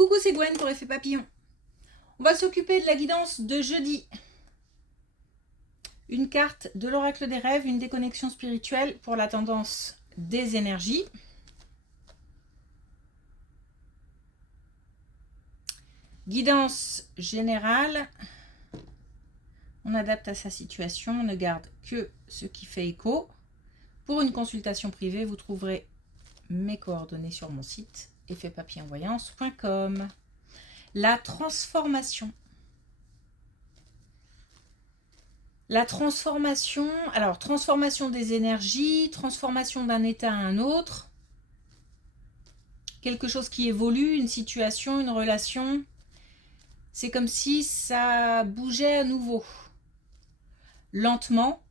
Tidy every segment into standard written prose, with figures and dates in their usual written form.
Coucou, c'est Gwen pour Effet Papillon. On va s'occuper de la guidance de jeudi. Une carte de l'oracle des rêves, une déconnexion spirituelle pour la tendance des énergies. Guidance générale. On adapte à sa situation, on ne garde que ce qui fait écho. Pour une consultation privée, vous trouverez mes coordonnées sur mon site effetpapillonvoyance.com. La transformation. La transformation, alors transformation des énergies, transformation d'un état à un autre, quelque chose qui évolue, une situation, une relation. C'est comme si ça bougeait à nouveau, lentement,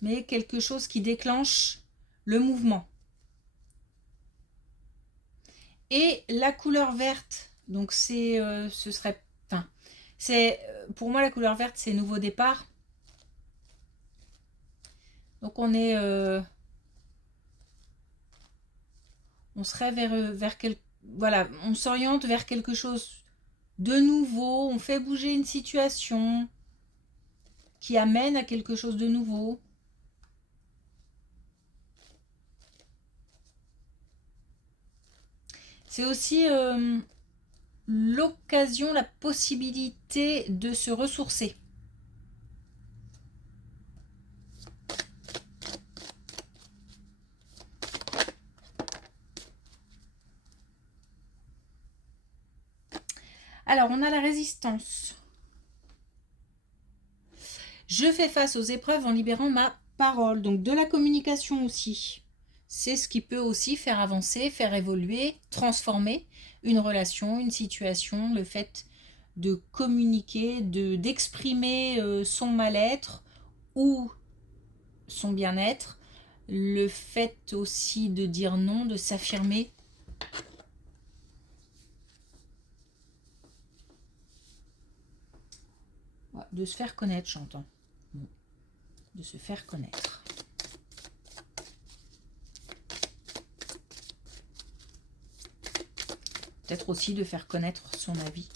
mais quelque chose qui déclenche le mouvement. Et la couleur verte, donc ce serait, enfin, c'est pour moi la couleur verte, c'est nouveau départ. Donc on serait vers voilà, on s'oriente vers quelque chose de nouveau, on fait bouger une situation qui amène à quelque chose de nouveau. C'est aussi l'occasion, la possibilité de se ressourcer. Alors, on a la résistance. Je fais face aux épreuves en libérant ma parole, donc de la communication aussi. C'est ce qui peut aussi faire avancer, faire évoluer, transformer une relation, une situation, le fait de communiquer, d'exprimer son mal-être ou son bien-être, le fait aussi de dire non, de s'affirmer. De se faire connaître, j'entends. De se faire connaître. Peut-être aussi de faire connaître son avis.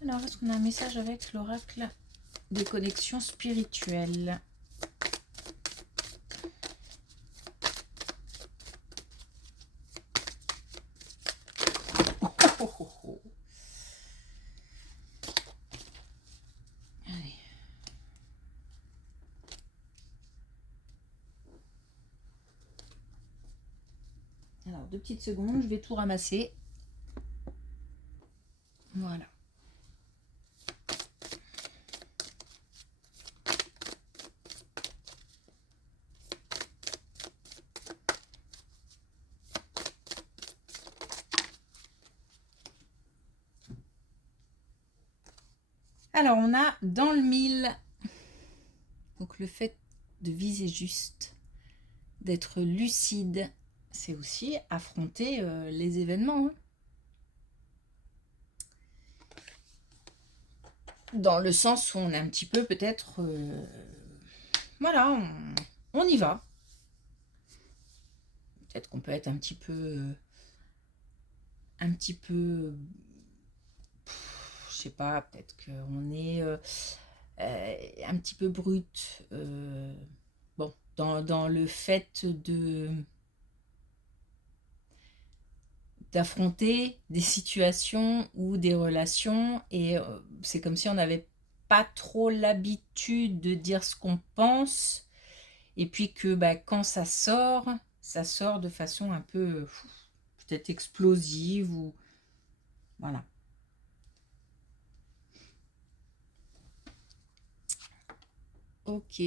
Alors, est-ce qu'on a un message avec l'oracle des connexions spirituelles? Allez. Alors, 2 petites secondes, je vais tout ramasser. Voilà. Alors, on a dans le mille, donc le fait de viser juste, d'être lucide, c'est aussi affronter les événements. Dans le sens où on est un petit peu peut-être... voilà, on y va. Peut-être qu'on peut être un petit peu... je sais pas, peut-être qu'on est un petit peu brut. Bon, dans le fait d'affronter des situations ou des relations, et c'est comme si on n'avait pas trop l'habitude de dire ce qu'on pense, et puis que quand ça sort de façon un peu peut-être explosive, ou voilà. Ok.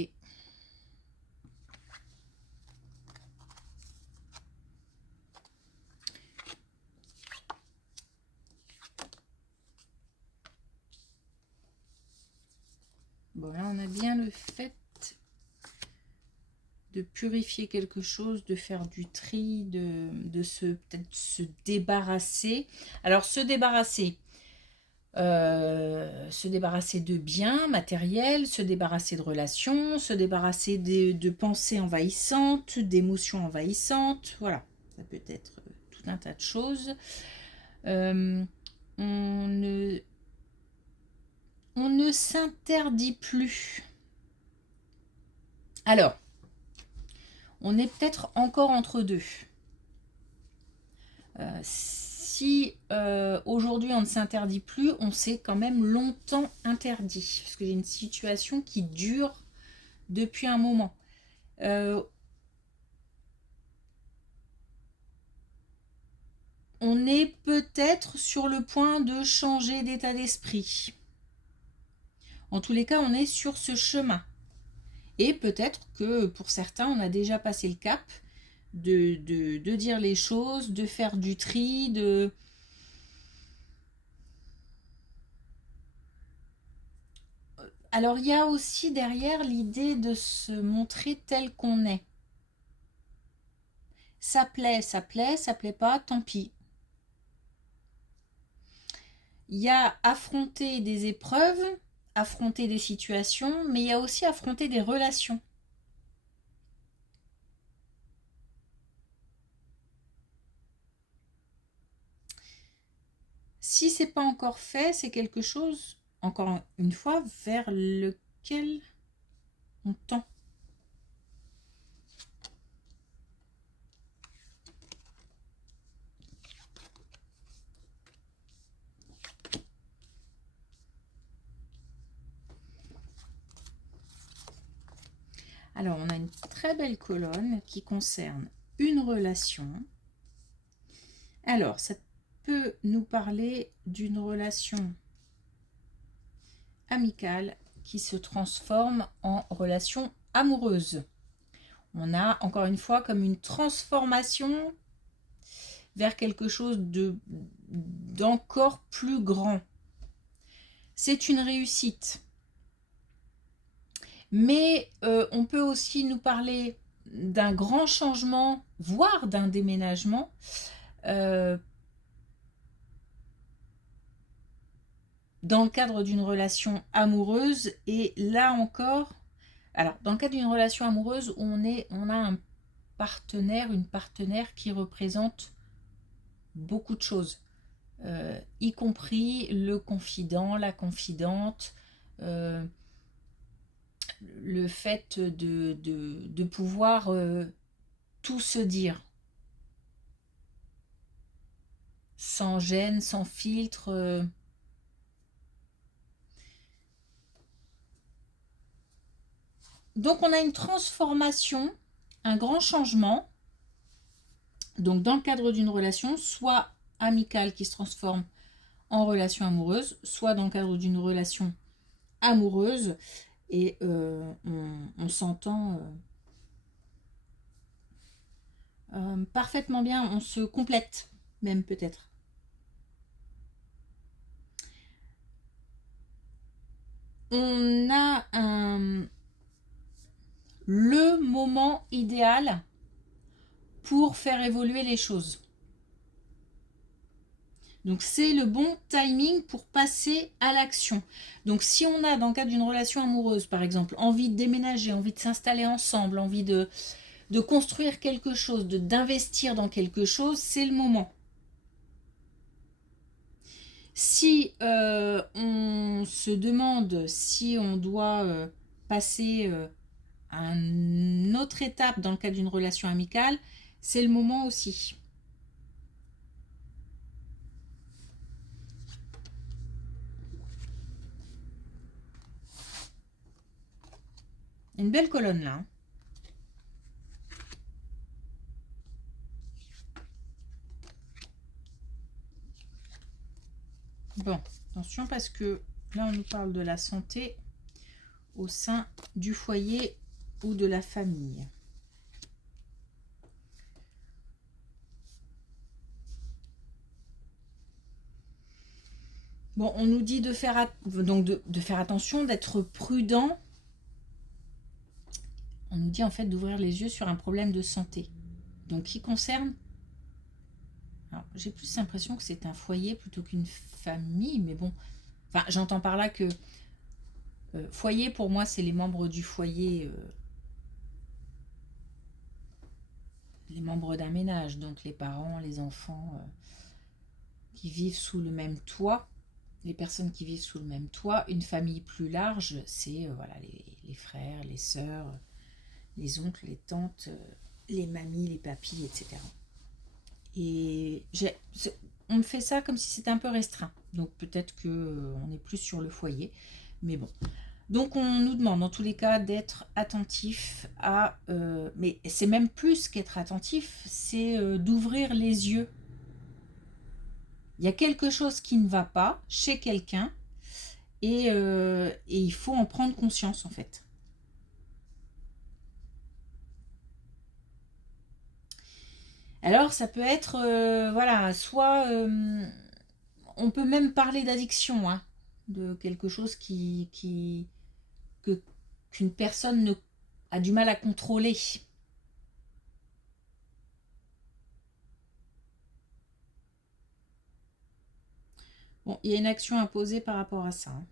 Bon, là, on a bien le fait de purifier quelque chose, de faire du tri, peut-être se débarrasser. Alors, se débarrasser, Se débarrasser de biens matériels, se débarrasser de relations, se débarrasser de pensées envahissantes, d'émotions envahissantes. Voilà, ça peut être tout un tas de choses. On ne s'interdit plus. Alors, on est peut-être encore entre deux. Si aujourd'hui on ne s'interdit plus, on s'est quand même longtemps interdit. Parce que j'ai une situation qui dure depuis un moment. On est peut-être sur le point de changer d'état d'esprit. En tous les cas, on est sur ce chemin. Et peut-être que pour certains, on a déjà passé le cap de dire les choses, de faire du tri, de... Alors, il y a aussi derrière l'idée de se montrer tel qu'on est. Ça plaît, ça plaît, ça plaît pas, tant pis. Il y a affronter des épreuves, affronter des situations, mais il y a aussi affronter des relations. Si c'est pas encore fait, c'est quelque chose, encore une fois, vers lequel on tend. Alors, on a une très belle colonne qui concerne une relation. Alors, ça peut nous parler d'une relation amicale qui se transforme en relation amoureuse. On a encore une fois comme une transformation vers quelque chose d'encore plus grand. C'est une réussite. Mais on peut aussi nous parler d'un grand changement, voire d'un déménagement. Dans le cadre d'une relation amoureuse, et là encore, alors dans le cadre d'une relation amoureuse, on a un partenaire, une partenaire qui représente beaucoup de choses, y compris le confident, la confidente, le fait de pouvoir tout se dire, sans gêne, sans filtre. Donc on a une transformation, un grand changement, donc dans le cadre d'une relation, soit amicale qui se transforme en relation amoureuse, soit dans le cadre d'une relation amoureuse, et on s'entend parfaitement bien, on se complète même peut-être. On a le moment idéal pour faire évoluer les choses. Donc c'est le bon timing pour passer à l'action. Donc si on a dans le cadre d'une relation amoureuse par exemple envie de déménager, envie de s'installer ensemble, envie de construire quelque chose, d'investir dans quelque chose, c'est le moment. Si on se demande si on doit passer à une autre étape dans le cadre d'une relation amicale, c'est le moment aussi. Une belle colonne là. Bon, attention parce que là on nous parle de la santé au sein du foyer ou de la famille. Bon, on nous dit de faire, donc de faire attention, d'être prudent. On nous dit en fait d'ouvrir les yeux sur un problème de santé. Donc qui concerne... Alors, j'ai plus l'impression que c'est un foyer plutôt qu'une famille, mais bon, Enfin, j'entends par là que foyer, pour moi, c'est les membres du foyer, les membres d'un ménage, donc les parents, les enfants qui vivent sous le même toit, les personnes qui vivent sous le même toit. Une famille plus large, c'est voilà, les frères, les sœurs, les oncles, les tantes, les mamies, les papis, etc. Et on me fait ça comme si c'était un peu restreint. Donc peut-être que on est plus sur le foyer. Mais bon. Donc on nous demande en tous les cas d'être attentif à... mais c'est même plus qu'être attentif, c'est d'ouvrir les yeux. Il y a quelque chose qui ne va pas chez quelqu'un et il faut en prendre conscience en fait. Alors ça peut être, voilà, soit on peut même parler d'addiction, hein, de quelque chose que, qu'une personne a du mal à contrôler. Bon, il y a une action à poser par rapport à ça, hein.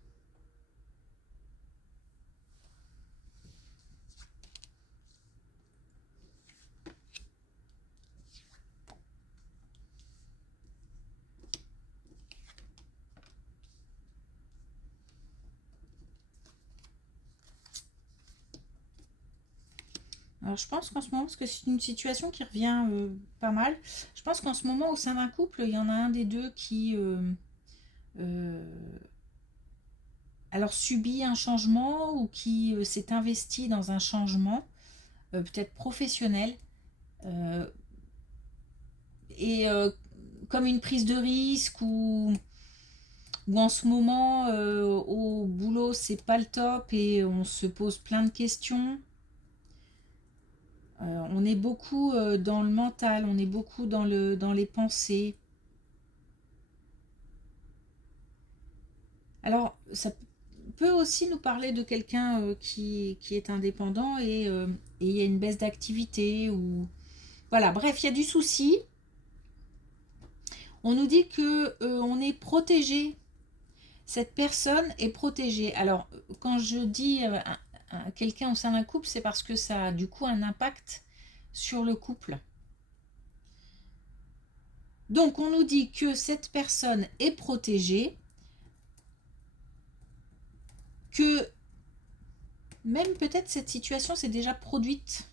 Alors je pense qu'en ce moment, parce que c'est une situation qui revient pas mal, je pense qu'en ce moment au sein d'un couple, il y en a un des deux qui euh, alors subit un changement ou qui s'est investi dans un changement, peut-être professionnel, euh, et comme une prise de risque ou en ce moment au boulot c'est pas le top et on se pose plein de questions. On est beaucoup dans le mental, on est beaucoup dans les pensées. Alors, ça peut aussi nous parler de quelqu'un qui est indépendant et il y a une baisse d'activité ou... Voilà, bref, il y a du souci. On nous dit que on est protégé. Cette personne est protégée. Alors, quand je dis quelqu'un au sein d'un couple, c'est parce que ça a du coup un impact sur le couple. Donc, on nous dit que cette personne est protégée, que même peut-être cette situation s'est déjà produite.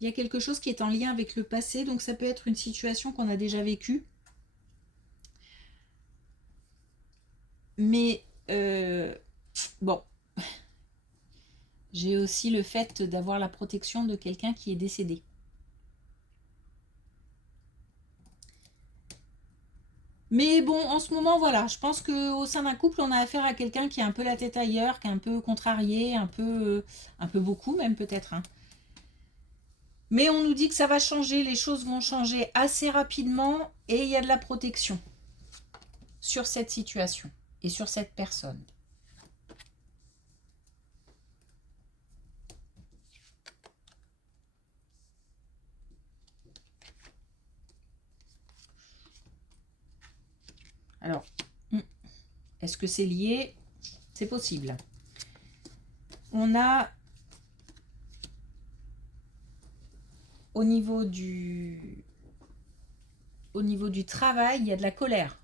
Il y a quelque chose qui est en lien avec le passé, donc ça peut être une situation qu'on a déjà vécue. Mais bon, j'ai aussi le fait d'avoir la protection de quelqu'un qui est décédé. Mais bon, en ce moment, voilà, je pense qu'au sein d'un couple, on a affaire à quelqu'un qui a un peu la tête ailleurs, qui est un peu contrarié, un peu beaucoup même peut-être, hein. Mais on nous dit que ça va changer, les choses vont changer assez rapidement et il y a de la protection sur cette situation et sur cette personne. Alors, est-ce que c'est lié? C'est possible. On a au niveau du travail, il y a de la colère.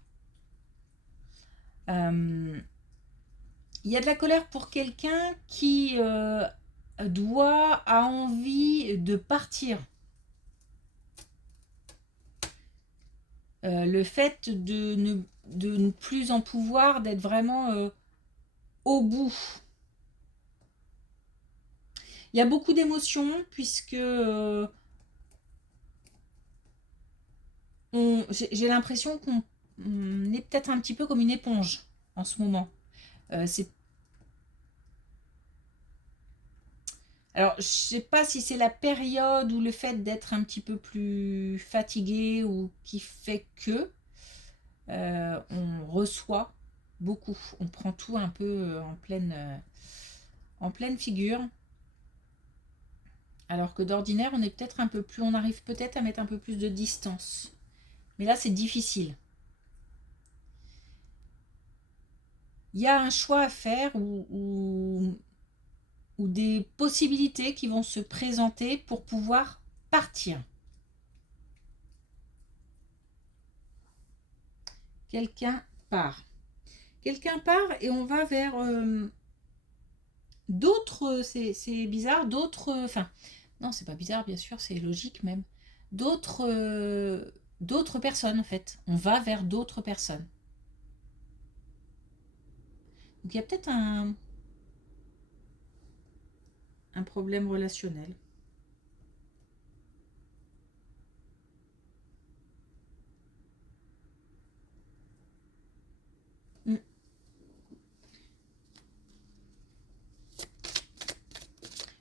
Il y a de la colère pour quelqu'un qui a envie de partir. Le fait de ne plus en pouvoir, d'être vraiment au bout. Il y a beaucoup d'émotions puisque j'ai l'impression qu'on est peut-être un petit peu comme une éponge en ce moment. C'est Alors, je sais pas si c'est la période ou le fait d'être un petit peu plus fatigué ou qui fait que on reçoit beaucoup. On prend tout un peu en pleine figure. Alors que d'ordinaire, on est peut-être un peu plus, on arrive peut-être à mettre un peu plus de distance. Mais là, c'est difficile. Il y a un choix à faire ou des possibilités qui vont se présenter pour pouvoir partir. Quelqu'un part. Quelqu'un part et on va vers d'autres, c'est bizarre, d'autres, enfin, non, c'est pas bizarre, bien sûr, c'est logique même, d'autres personnes en fait. On va vers d'autres personnes. Donc il y a peut-être un problème relationnel. Mm.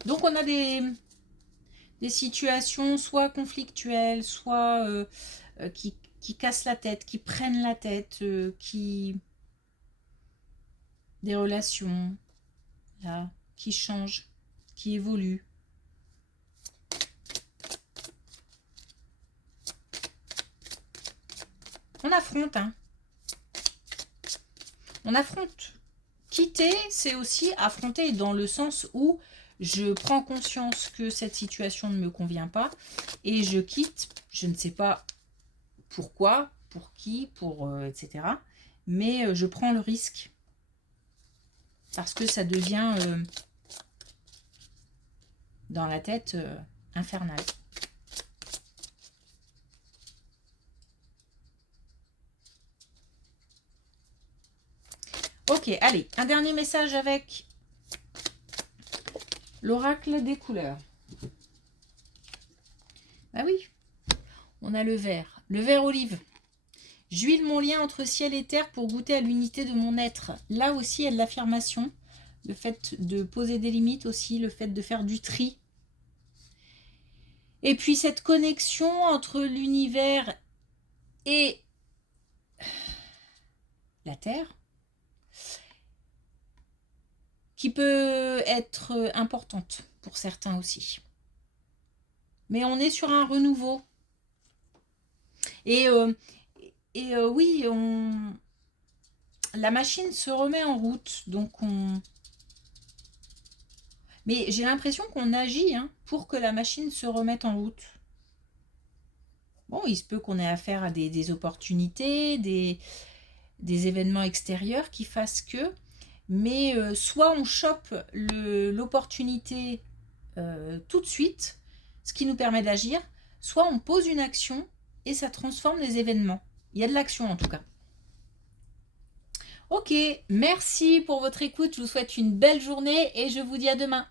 Donc on a des situations soit conflictuelles, soit qui cassent la tête, qui prennent la tête, des relations là, qui changent, qui évoluent. On affronte, hein. On affronte. Quitter, c'est aussi affronter dans le sens où je prends conscience que cette situation ne me convient pas et je quitte, je ne sais pas pourquoi, pour qui, etc. Mais je prends le risque parce que ça devient dans la tête infernal. Ok, allez, un dernier message avec l'oracle des couleurs. Ah oui, on a le vert olive. J'huile mon lien entre ciel et terre pour goûter à l'unité de mon être. Là aussi, il y a de l'affirmation, le fait de poser des limites aussi, le fait de faire du tri. Et puis cette connexion entre l'univers et la Terre, qui peut être importante pour certains aussi. Mais on est sur un renouveau. Et oui, la machine se remet en route. Donc mais j'ai l'impression qu'on agit pour que la machine se remette en route. Bon, il se peut qu'on ait affaire à des opportunités, des événements extérieurs qui fassent que... Mais soit on chope l'opportunité tout de suite, ce qui nous permet d'agir, soit on pose une action et ça transforme les événements. Il y a de l'action en tout cas. Ok, merci pour votre écoute, je vous souhaite une belle journée et je vous dis à demain.